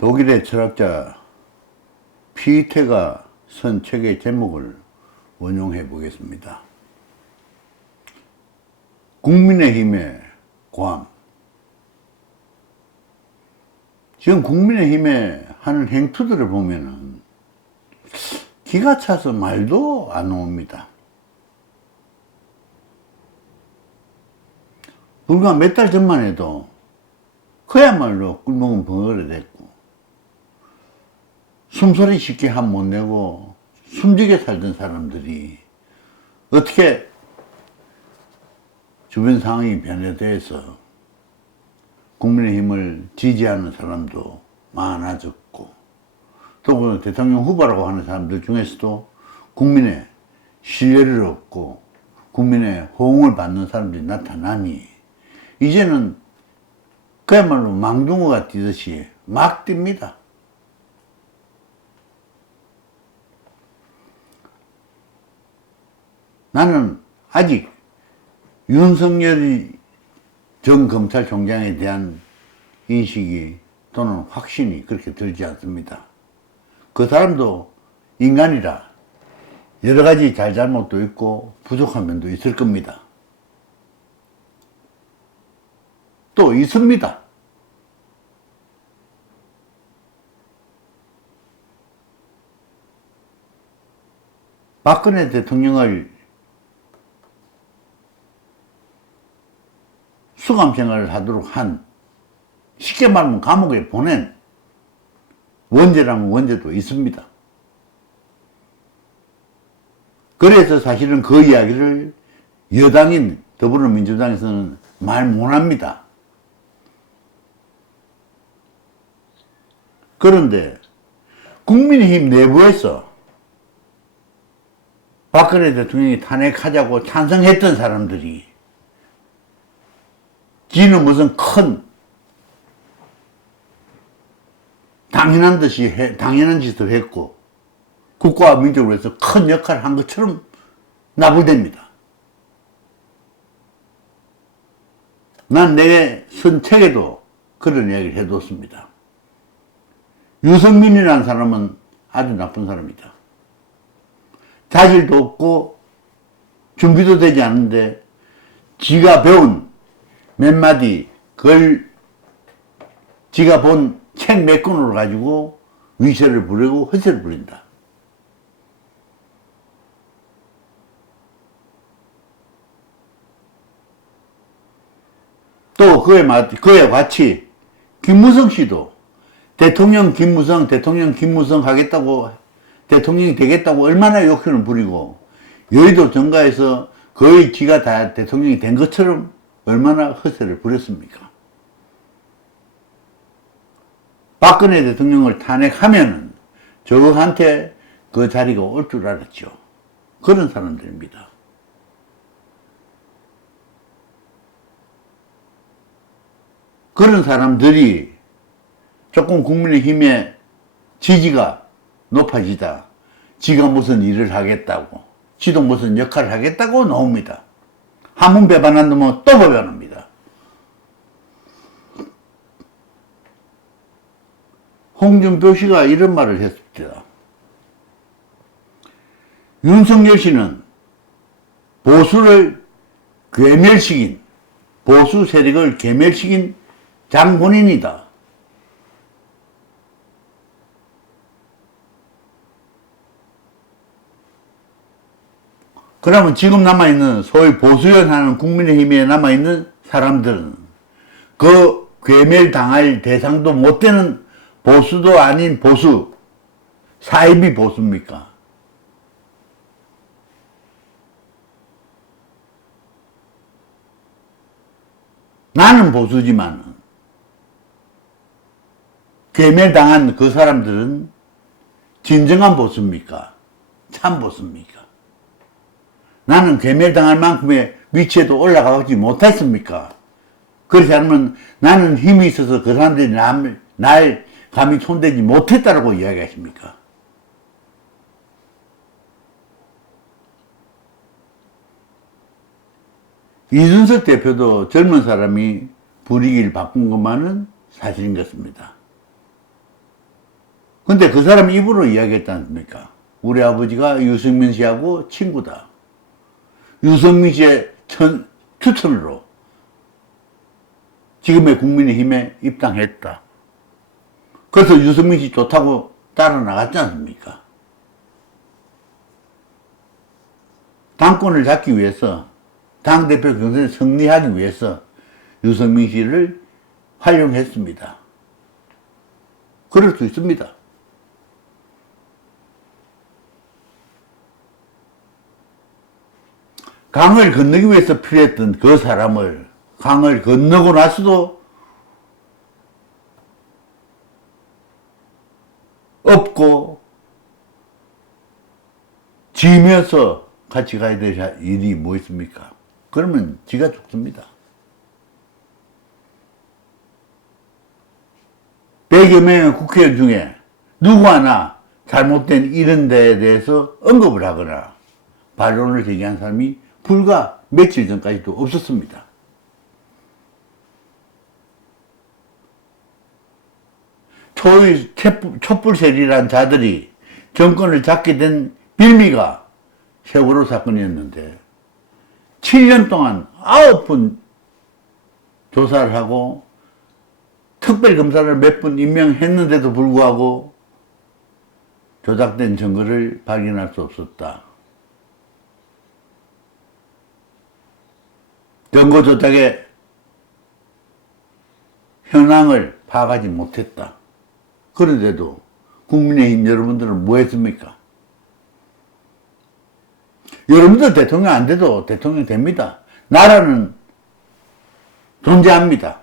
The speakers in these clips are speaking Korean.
독일의 철학자 피테가 쓴 책의 제목을 원용해 보겠습니다. 국민의힘의 관. 지금 국민의힘에 하는 행투들을 보면은 기가 차서 말도 안 나옵니다. 불과 몇 달 전만 해도 그야말로 꿀먹은 벙어리 됐고 숨소리 쉽게 한 못 내고 숨지게 살던 사람들이 어떻게 주변 상황이 변화돼서 국민의힘을 지지하는 사람도 많아졌고 또그 대통령 후보라고 하는 사람들 중에서도 국민의 신뢰를 얻고 국민의 호응을 받는 사람들이 나타나니 이제는 그야말로 망둥어가 뛰듯이 막 뜁니다. 나는 아직 윤석열 전 검찰총장에 대한 인식이 또는 확신이 그렇게 들지 않습니다. 그 사람도 인간이라 여러 가지 잘잘못도 있고 부족한 면도 있을 겁니다. 또 있습니다. 박근혜 대통령을 수감 생활을 하도록 한 쉽게 말하면 감옥에 보낸 원죄라면 원죄도 있습니다. 그래서 사실은 그 이야기를 여당인 더불어민주당에서는 말 못합니다. 그런데 국민의힘 내부에서 박근혜 대통령이 탄핵하자고 찬성했던 사람들이 지는 무슨 큰 당연한 듯이 해, 당연한 짓을 했고 국가와 민족을 위해서 큰 역할을 한 것처럼 나불댑니다. 난내쓴 책에도 그런 이야기를 해뒀습니다. 유승민이라는 사람은 아주 나쁜 사람이다. 자질도 없고 준비도 되지 않는데 지가 배운 몇 마디 그걸 지가 본 책 몇 권을 가지고 위세를 부리고 허세를 부린다. 또 그에 맞 그에 같이 김무성 씨도 대통령 김무성 대통령 김무성 하겠다고 대통령이 되겠다고 얼마나 욕심을 부리고 여의도 정가에서 거의 지가 다 대통령이 된 것처럼 얼마나 허세를 부렸습니까? 박근혜 대통령을 탄핵하면은 저한테 그 자리가 올 줄 알았죠. 그런 사람들입니다. 그런 사람들이 조금 국민의힘의 지지가 높아지다. 지가 무슨 일을 하겠다고, 지도 무슨 역할을 하겠다고 나옵니다. 한 번 배반한 놈은 또 배반합니다. 홍준표 씨가 이런 말을 했습니다. 윤석열 씨는 보수를 괴멸시킨, 보수 세력을 괴멸시킨 장본인이다. 그러면 지금 남아있는 소위 보수연하는 국민의힘에 남아있는 사람들은 그 괴멸당할 대상도 못 되는 보수도 아닌 보수, 사입이 보수입니까? 나는 보수지만 괴멸당한 그 사람들은 진정한 보수입니까? 참 보수입니까? 나는 괴멸당할 만큼의 위치에도 올라가지 못했습니까? 그렇지 않으면 나는 힘이 있어서 그 사람들이 남, 날 감히 손대지 못했다라고 이야기하십니까? 이준석 대표도 젊은 사람이 분위기를 바꾼 것만은 사실인 것입니다. 근데 그 사람 입으로 이야기했지 않습니까? 우리 아버지가 유승민 씨하고 친구다. 유승민 씨의 천, 추천으로 지금의 국민의힘에 입당했다. 그래서 유승민 씨 좋다고 따라 나갔지 않습니까? 당권을 잡기 위해서, 당대표 경선에 승리하기 위해서 유승민 씨를 활용했습니다. 그럴 수 있습니다. 강을 건너기 위해서 필요했던 그 사람을 강을 건너고 나서도 없고 지면서 같이 가야 될 일이 뭐 있습니까? 그러면 지가 죽습니다. 100여 명의 국회의원 중에 누구 하나 잘못된 이런 데에 대해서 언급을 하거나 반론을 제기한 사람이 불과 며칠 전까지도 없었습니다. 촛불- 촛불세리란 자들이 정권을 잡게 된 빌미가 세월호 사건이었는데 7년 동안 아홉 번 조사를 하고 특별검사를 몇번 임명했는데도 불구하고 조작된 증거를 발견할 수 없었다. 정거 조작의 현황을 파악하지 못했다. 그런데도 국민의힘 여러분들은 뭐 했습니까? 여러분들 대통령 안 돼도 대통령 됩니다. 나라는 존재합니다.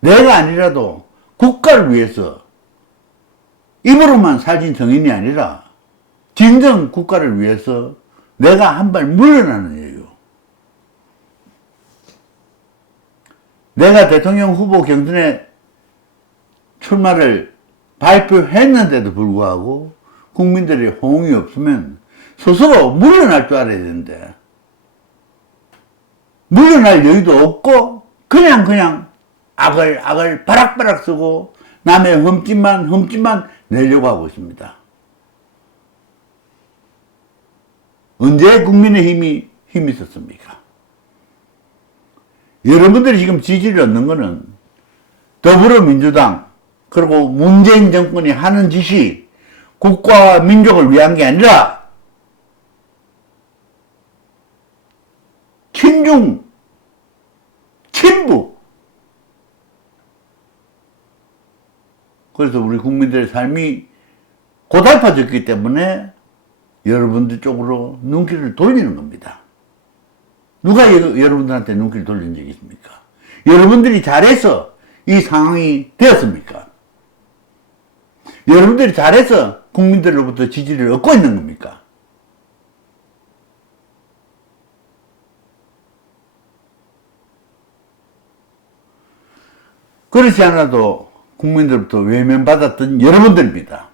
내가 아니라도 국가를 위해서 입으로만 살진 정인이 아니라 진정 국가를 위해서 내가 한 발 물러나는 이유. 내가 대통령 후보 경선에 출마를 발표했는데도 불구하고 국민들의 호응이 없으면 스스로 물러날 줄 알아야 되는데 물러날 여유도 없고 그냥 그냥 악을 악을 바락바락 쓰고 남의 흠집만 흠집만 내려고 하고 있습니다. 언제 국민의 힘이 힘이 있었습니까? 여러분들이 지금 지지를 얻는 거는 더불어민주당 그리고 문재인 정권이 하는 짓이 국가와 민족을 위한 게 아니라 친중, 친북. 그래서 우리 국민들의 삶이 고달파졌기 때문에 여러분들 쪽으로 눈길을 돌리는 겁니다. 누가 여, 여러분들한테 눈길을 돌린 적이 있습니까? 여러분들이 잘해서 이 상황이 되었습니까? 여러분들이 잘해서 국민들로부터 지지를 얻고 있는 겁니까? 그렇지 않아도 국민들부터 외면받았던 여러분들입니다.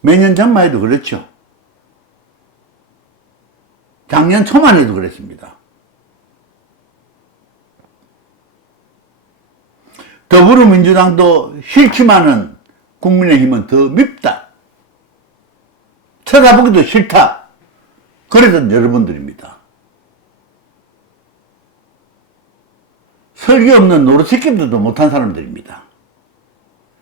몇 년 전만 해도 그렇죠. 작년 초만 해도 그랬습니다. 더불어민주당도 싫지만은 국민의힘은 더 밉다. 쳐다보기도 싫다. 그랬던 여러분들입니다. 설계 없는 노릇새끼들도 못한 사람들입니다.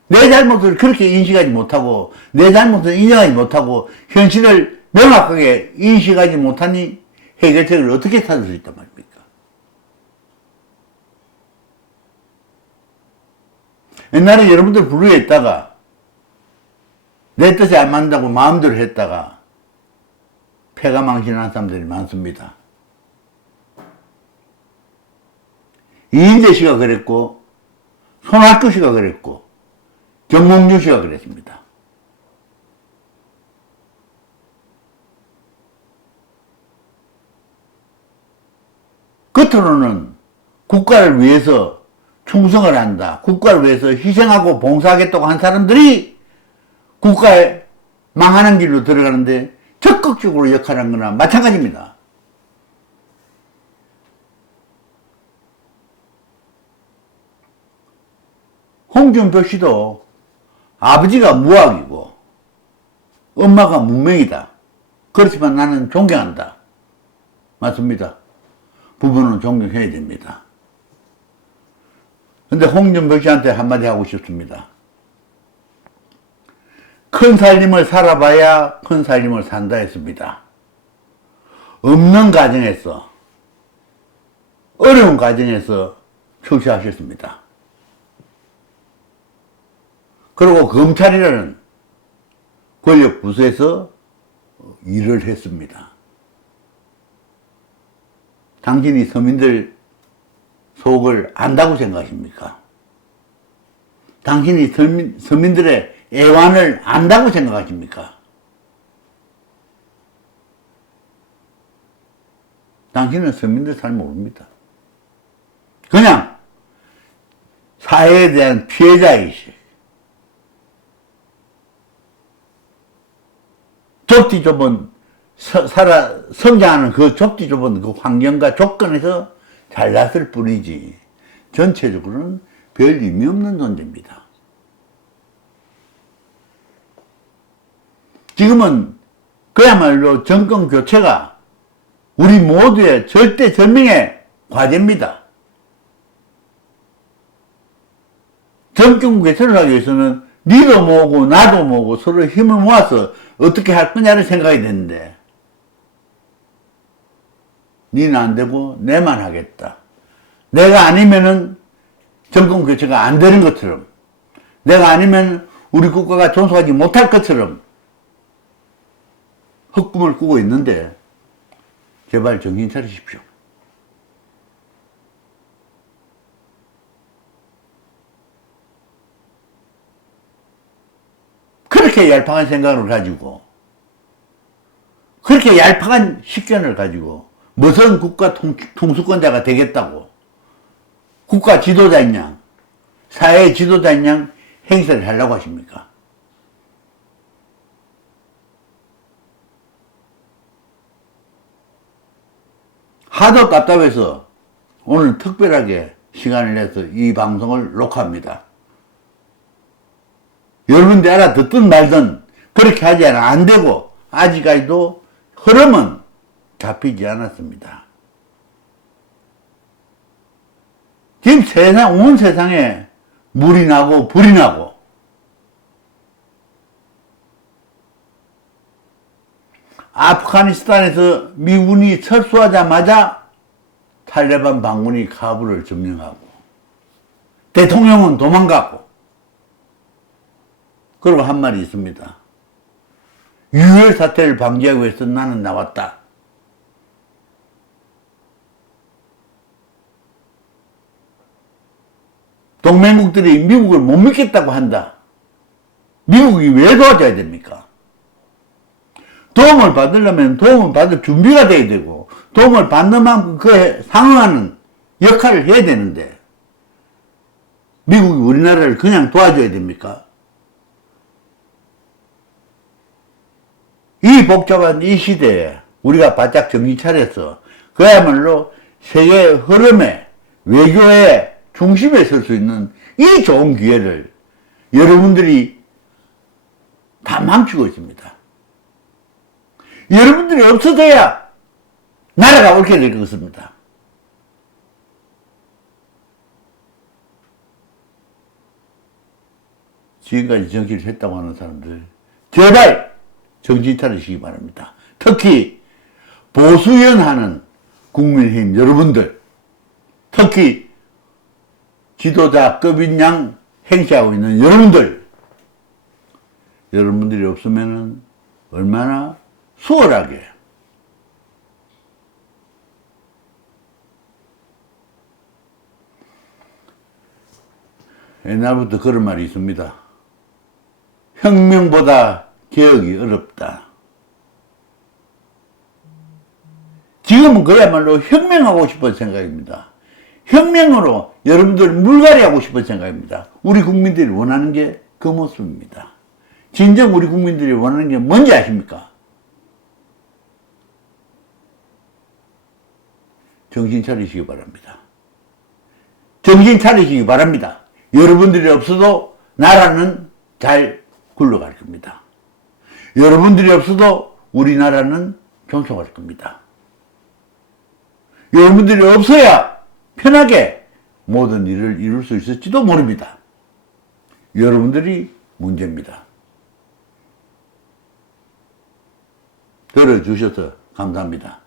내 잘못을 그렇게 인식하지 못하고, 내 잘못을 인정하지 못하고, 현실을 명확하게 인식하지 못하니 해결책을 어떻게 찾을 수 있단 말입니까? 옛날에 여러분들 있다가, 내 뜻에 안 맞는다고 마음대로 했다가, 폐가 망신한 사람들이 많습니다. 이인재 씨가 그랬고, 손학규 씨가 그랬고, 정몽준 씨가 그랬습니다. 겉으로는 국가를 위해서 충성을 한다. 국가를 위해서 희생하고 봉사하겠다고 한 사람들이 국가에 망하는 길로 들어가는데 적극적으로 역할한 거나 마찬가지입니다. 홍준표 씨도 아버지가 무학이고 엄마가 문맹이다. 그렇지만 나는 존경한다. 맞습니다. 부부는 존경해야 됩니다. 근데 홍준표 씨한테 한마디 하고 싶습니다. 큰 살림을 살아봐야 큰 살림을 산다 했습니다. 없는 가정에서, 어려운 가정에서 출세하셨습니다. 그리고 검찰이라는 권력 부서에서 일을 했습니다. 당신이 서민들 속을 안다고 생각하십니까? 당신이 서민, 서민들의 애환을 안다고 생각하십니까? 당신은 서민들 잘 모릅니다. 그냥 사회에 대한 피해자이시. 좁디 좁은 서- 살아 성장하는 그 좁디 좁은 그 환경과 조건에서 잘났을 뿐이지 전체적으로는 별 의미 없는 존재입니다. 지금은 그야말로 정권 교체가 우리 모두의 절대 절명의 과제입니다. 정권 교체를 하기 위해서는 니도 모으고 나도 모으고 서로 힘을 모아서 어떻게 할 거냐를 생각해야 되는데 니는 안 되고 내만 하겠다. 내가 아니면은 정권 교체가 안 되는 것처럼 내가 아니면 우리 국가가 존속하지 못할 것처럼 헛꿈을 꾸고 있는데 제발 정신 차리십시오. 그렇게 얄팍한 생각을 가지고 그렇게 얄팍한 식견을 가지고 무슨 국가 통, 통수권자가 되겠다고 국가 지도자인 양 사회 지도자인 양 행세를 하려고 하십니까? 하도 답답해서 오늘 특별하게 시간을 내서 이 방송을 녹화합니다. 여러분들 알아듣든 말든 그렇게 하지 않아 안 되고 아직까지도 흐름은 잡히지 않았습니다. 지금 세상 온 세상에 물이 나고 불이 나고 아프가니스탄에서 미군이 철수하자마자 탈레반 반군이 카불을 점령하고 대통령은 도망갔고 그리고 한 말이 있습니다. 유혈 사태를 방지하기 위해서 나는 나왔다. 동맹국들이 미국을 못 믿겠다고 한다. 미국이 왜 도와줘야 됩니까? 도움을 받으려면 도움을 받을 준비가 돼야 되고 도움을 받는 만큼 그에 상응하는 역할을 해야 되는데 미국이 우리나라를 그냥 도와줘야 됩니까? 이 복잡한 이 시대에 우리가 바짝 정신 차려서 그야말로 세계의 흐름에 외교의 중심에 설 수 있는 이 좋은 기회를 여러분들이 다 망치고 있습니다. 여러분들이 없어져야 나라가 옳게 될 것입니다. 지금까지 정치를 했다고 하는 사람들 제발 정신 차리시기 바랍니다. 특히 보수연하는 국민의힘 여러분들 특히 지도자급인 양 행세하고 있는 여러분들 여러분들이 없으면 얼마나 수월하게 옛날부터 그런 말이 있습니다. 혁명보다 개혁이 어렵다. 지금은 그야말로 혁명하고 싶은 생각입니다. 혁명으로 여러분들 물갈이 하고 싶은 생각입니다. 우리 국민들이 원하는 게 그 모습입니다. 진정 우리 국민들이 원하는 게 뭔지 아십니까? 정신 차리시기 바랍니다. 정신 차리시기 바랍니다. 여러분들이 없어도 나라는 잘 굴러갈 겁니다. 여러분들이 없어도 우리나라는 존속할 겁니다. 여러분들이 없어야 편하게 모든 일을 이룰 수 있을지도 모릅니다. 여러분들이 문제입니다. 들어주셔서 감사합니다.